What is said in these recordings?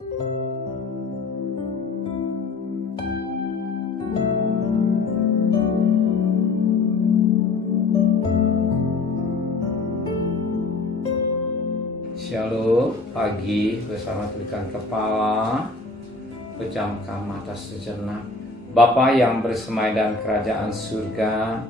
Shalom, pagi bersama telikan kepala, pejamkan mata sejenak. Bapa yang bersemai kerajaan surga,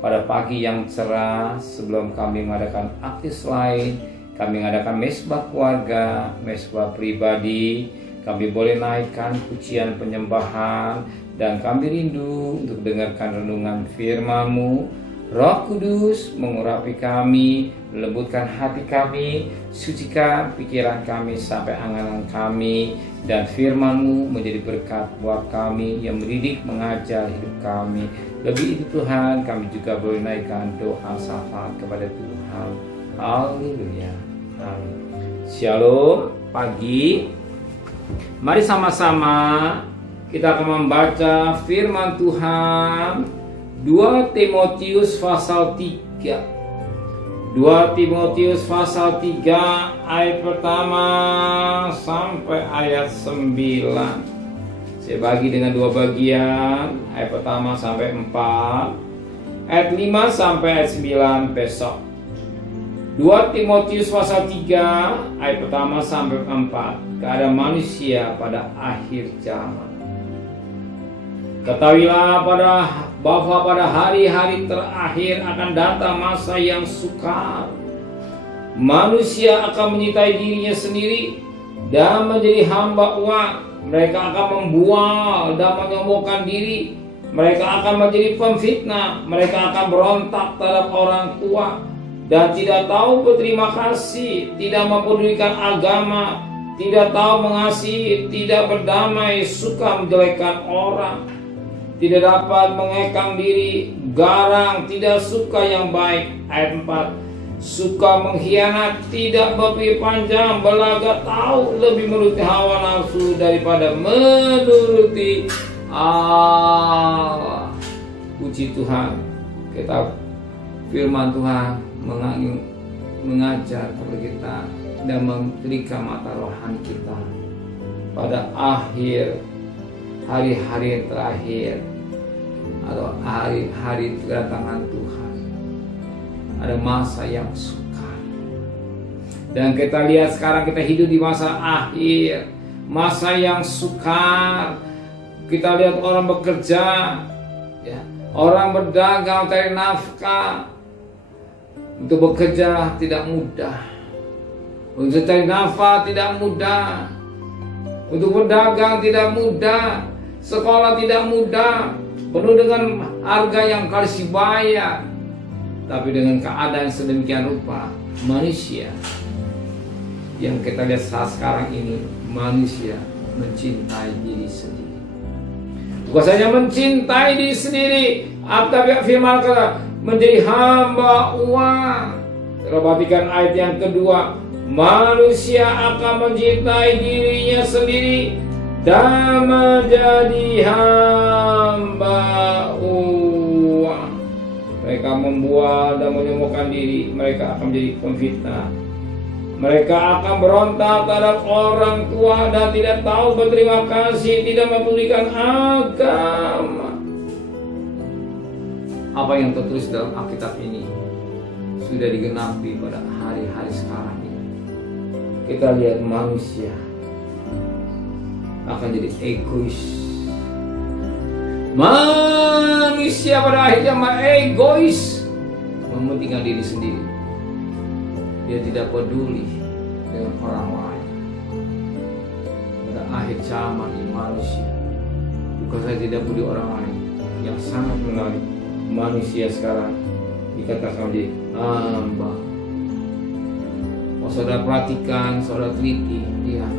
pada pagi yang cerah sebelum kami mengadakan aktivitas lain, kami mengadakan mesbah keluarga, mesbah pribadi, kami boleh naikkan pujian penyembahan, dan kami rindu untuk dengarkan renungan firman-Mu. Roh Kudus mengurapi kami, lembutkan hati kami, sucikan pikiran kami sampai angan kami, dan firman-Mu menjadi berkat buat kami yang mendidik, mengajar hidup kami. Lebih itu Tuhan, kami juga boleh naikkan doa syafaat kepada Tuhan. Haleluya. Amin. Shalom, pagi. Mari sama-sama kita akan membaca firman Tuhan 2 Timotius pasal 3. 2 Timotius pasal 3 ayat pertama sampai ayat 9. Saya bagi dengan dua bagian, ayat pertama sampai 4, ayat 5 sampai ayat 9 besok. 2 Timotius pasal 3 ayat pertama sampai 4, keadaan manusia pada akhir zaman. Ketahuilah bahwa pada hari-hari terakhir akan datang masa yang sukar. Manusia akan menyintai dirinya sendiri dan menjadi hamba uang. Mereka akan membual dan menyombongkan diri. Mereka akan menjadi pemfitnah. Mereka akan berontak terhadap orang tua dan tidak tahu berterima kasih, tidak mempedulikan agama, tidak tahu mengasihi, tidak berdamai, suka menjelekkan orang, tidak dapat mengekang diri, garang, tidak suka yang baik. Ayat 4, suka mengkhianat, tidak berpikir panjang, berlagak, tahu lebih menuruti hawa nafsu daripada menuruti Allah. Puji Tuhan, kita firman Tuhan mengajar kepada kita dan memberikan mata rohani kita pada akhir hari-hari terakhir atau hari-hari kedatangan Tuhan. Ada masa yang sukar. Dan kita lihat sekarang kita hidup di masa akhir, masa yang sukar. Kita lihat orang bekerja, ya, orang berdagang cari nafkah. Untuk bekerja tidak mudah. Untuk cari nafkah tidak mudah. Untuk berdagang tidak mudah. Sekolah tidak mudah, penuh dengan harga yang harus dibayar. Tapi dengan keadaan sedemikian rupa, manusia yang kita lihat saat sekarang ini, manusia mencintai diri sendiri. Bukan saja mencintai diri sendiri, tapi firman kata menjadi hamba uang. Perhatikan ayat yang kedua, manusia akan mencintai dirinya sendiri dan menjadi hamba uang. Mereka membual dan menyombongkan diri. Mereka akan menjadi pemfitnah. Mereka akan berontak terhadap orang tua dan tidak tahu berterima kasih, tidak mempedulikan agama. Apa yang tertulis dalam Alkitab ini sudah digenapi pada hari-hari sekarang ini. Kita lihat manusia akan jadi egois. Manusia pada akhirnya egois, mementingkan diri sendiri. Dia tidak peduli dengan orang lain. Pada akhir zaman ini manusia bukan saja tidak peduli orang lain, yang sangat menarik, manusia sekarang dikatakan menjadi hamba. Kalau saudara perhatikan, saudara teliti, lihat,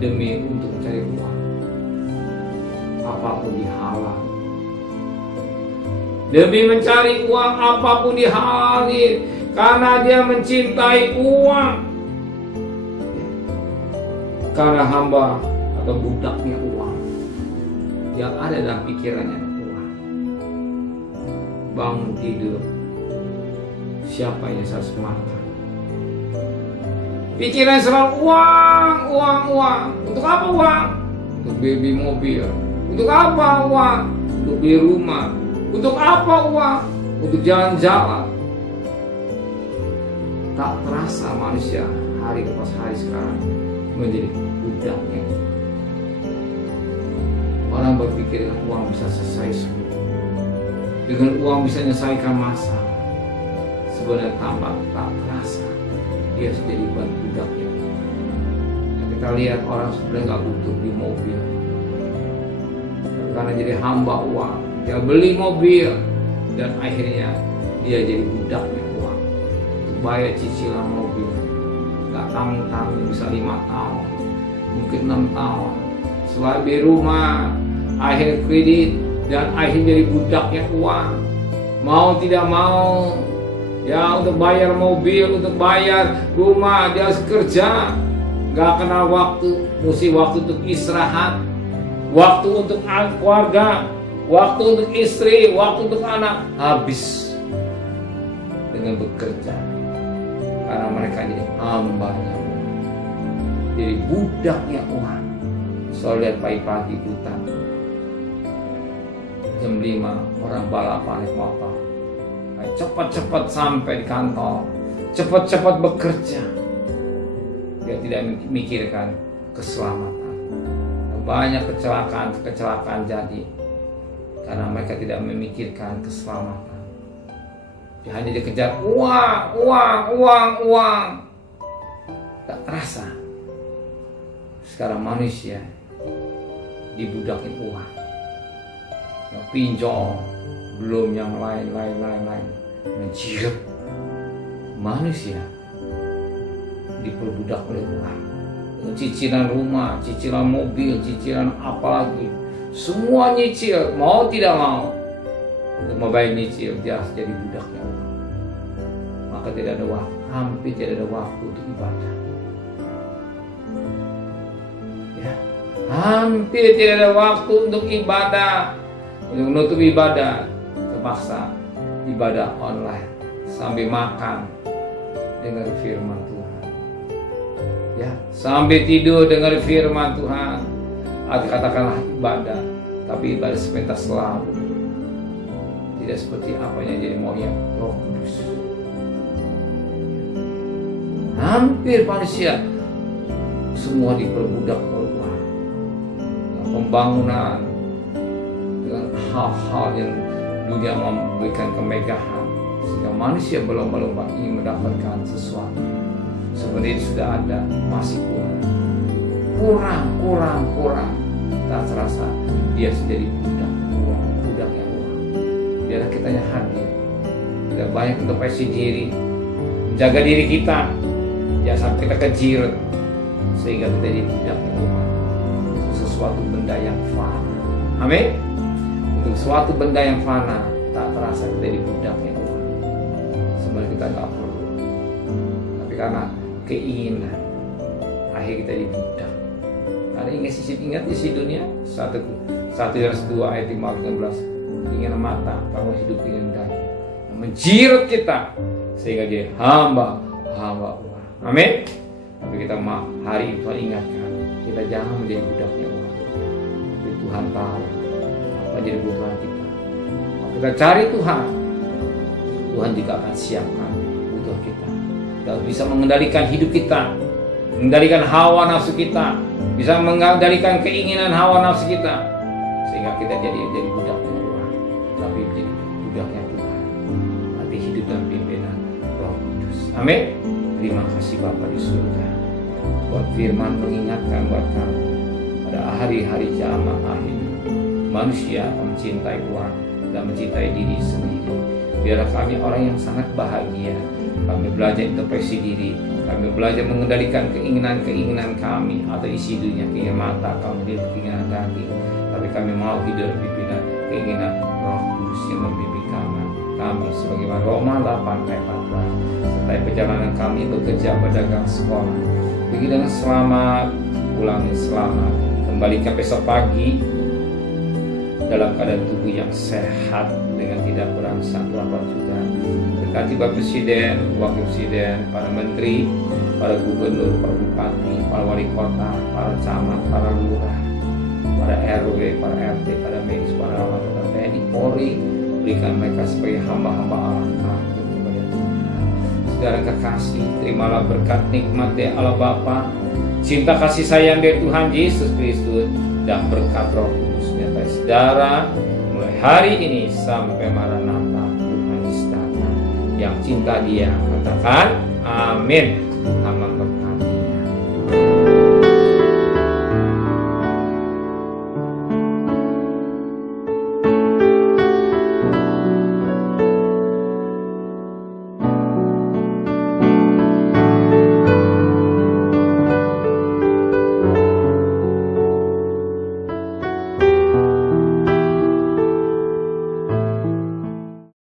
demi untuk mencari uang, apapun dihalang. Demi mencari uang, apapun dihalalin, karena dia mencintai uang. Karena hamba atau budaknya uang, yang ada dalam pikirannya uang. Bangun tidur, siapa yang harus makan? Pikiran selalu uang, uang, uang. Untuk apa uang? Untuk beli mobil. Untuk apa uang? Untuk beli rumah. Untuk apa uang? Untuk jalan-jalan. Tak terasa manusia hari lepas hari sekarang menjadi budaknya. Orang berpikir dengan uang bisa selesai semua. Dengan uang bisa menyelesaikan masalah. Sebenarnya tak terasa dia sudah jadi budaknya. Kita lihat orang sebenarnya nggak butuh di mobil, karena jadi hamba uang. Dia beli mobil dan akhirnya dia jadi budaknya uang. Untuk bayar cicilan mobil, nggak tanggung-tanggung bisa 5 tahun, mungkin 6 tahun. Setelah beli rumah, akhir kredit dan akhirnya jadi budaknya uang. Mau tidak mau, ya untuk bayar mobil, untuk bayar rumah, dia harus kerja. Gak kenal waktu, mesti waktu untuk istirahat, waktu untuk keluarga, waktu untuk istri, waktu untuk anak. Habis dengan bekerja, karena mereka jadi hambanya, jadi budaknya uang. Soal lihat pagi-pagi hutan, jam 5 orang balapan naik motor, cepat-cepat sampai di kantor, cepat-cepat bekerja. Dia tidak memikirkan keselamatan. Banyak kecelakaan jadi karena mereka tidak memikirkan keselamatan. Dia hanya dikejar uang, uang, uang, uang. Tak terasa sekarang manusia dibudakin uang. Yang pinjol, belum yang lain. Menjilat manusia diperbudak oleh uang. Cicilan rumah, cicilan mobil, cicilan apalagi, semua nyicil, mau tidak mau. Untuk membayar nyicil, dia harus jadi budaknya uang. Maka tidak ada waktu, hampir tidak ada waktu untuk ibadah. Ya, hampir tidak ada waktu untuk ibadah, untuk menutup ibadah. Terpaksa ibadah online sambil makan dengar firman Tuhan. Ya, sambil tidur dengar firman Tuhan. Atau katakanlah ibadah, tapi ibadah sepentas selalu. Tidak seperti apa yang jadi maunya Roh Kudus. Hampir manusia semua diperbudak oleh uang. Pembangunan dengan hal-hal yang dunia memberikan kemegahan, sehingga manusia berlomba-lomba ingin mendapatkan sesuatu. Sebenarnya sudah ada, masih kurang. Tak terasa dia sudah jadi budaknya uang. Biarlah kita yang hadir, kita banyak introspeksi diri, menjaga diri kita, jangan sampai kita kejirat sehingga kita jadi budaknya uang. Sesuatu benda yang fana. Amin. Untuk suatu benda yang fana, tak terasa kita jadi budaknya uang. Sebenarnya kita nggak perlu, tapi karena keinginan, akhir kita jadi budak. Ada ingat isi dunia 1 Yohanes 2 ayat 15-16. Keinginan mata, kamu hidup ingin daging, menjirat kita sehingga dia hamba uang. Amin. Tapi kita hari ini Tuhan ingatkan, kita jangan menjadi budaknya uang. Tapi Tuhan tahu apa jadi kebutuhan kita. Kalau kita cari Tuhan juga akan siapkan kebutuhan kita. Kita bisa mengendalikan hidup kita, mengendalikan hawa nafsu kita, bisa mengendalikan keinginan hawa nafsu kita, sehingga kita jadi budaknya Tuhan, tapi jadi budaknya Tuhan. Hati hidup dan pimpinan Roh Kudus. Amin. Terima kasih Bapa di surga, buat firman mengingatkan buat kami pada hari-hari zaman akhir manusia akan mencintai uang dan mencintai diri sendiri. Biarlah kami orang yang sangat bahagia. Kami belajar introspeksi diri, kami belajar mengendalikan keinginan kami atau isi dunia, keinginan mata, keinginan daging. Tapi kami mau hidup pimpinan keinginan Roh Kudus yang membimbing kami sebagaimana Roma 8 ayat 14. Serta perjalanan kami bekerja, berdagang, sekolah, pergi dengan selamat, pulang dengan selamat, kembalikan besok pagi dalam keadaan tubuh yang sehat dengan tidak kurang 1 juga. Berkati Bapak Presiden, Wakil Presiden, para Menteri, para gubernur, para bupati, para wali kota, para camat, para lurah, para RW, para RT, para medis, para awak, para TNI, Polri. Berikan mereka sebagai hamba-hamba Allah takut kepada Tuhan. Saudara kekasih, terimalah berkat nikmat dari Allah Bapa, cinta kasih sayang dari Tuhan Yesus Kristus, dan berkat Roh Kudus menyertai saudara mulai hari ini sampai Maranatha Tuhan Yesus datang. Yang cinta Dia katakan amin. Aman berkat.